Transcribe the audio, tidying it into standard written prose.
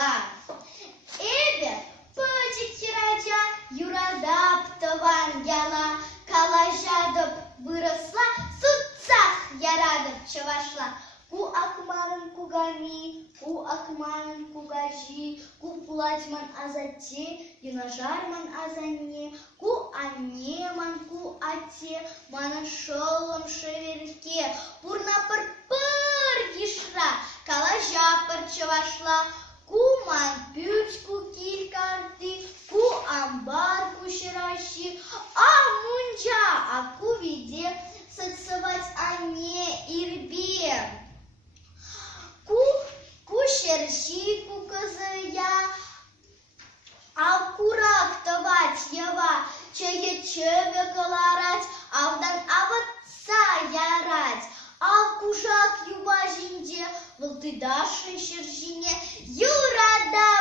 Evet, böcek kiraca yuradap tavan yala, kalajadop выросла, суцах ярадop чавашла. Ку акманын кугами, ку акманын кугажи, ку пулатман азате, юнажарман азане, ку анеман ку ате, мана шолом шеверке, пурна пыр гишра, калажа чавашла. Куман пючку килькарты, ку амбар кушеращи, а мунджа, а ку виде саксовать ане ирбе. Кушерщи куказая, а курак тавать ява, чая чебе колорать, авдан аватца ярать. А кушак юбажинде, волтыдаши шержине, юрада